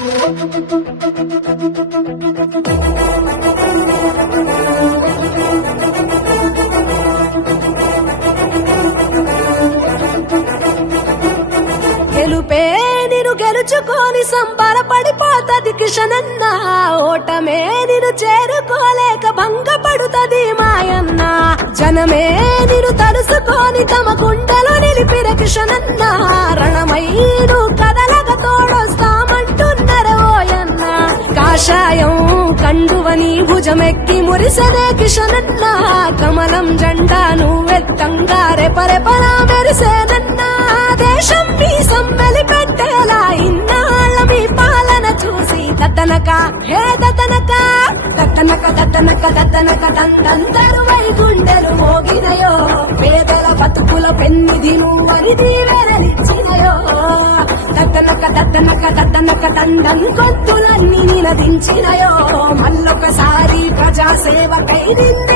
గెలుపే నిన్ను గెలుచుకొని సంబరపడిపోతది కిషనన్న, ఓటమే నిన్ను చేరుకోలేక భంగపడుతది మాయన్న. జనమే నిన్ను తలుసుకొని తమ గుండెలో నిలిపిన కిషనన్న, రణమై నువ్వు కదలక తోడొస్తామంటున్నరే ఓయన్న. కాషాయం కండువని భుజమెక్కి మురిసనే కిషనన్న, కమలం జెండా నువ్వెత్తంగా రెపరెపలా మెరిసేనన్నా. దేశం మీ సమ్మెలి పెట్టేలా ఇన్నాళ్ళ మీ పాలన చూసి దత్తనక హే దత్తనక దత్తనక దత్తనక దత్తనక దంతంతరువై గుండెలు మోగినయో. పేదల బతుకుల పెన్నిధి నువ్వని దీవెననిచ్చినయో. దత్తనక దత్తనక దత్తనక దండం గొంతులన్నీ నినదించినయో. మళ్ళొకసారి ప్రజాసేవకై నిన్న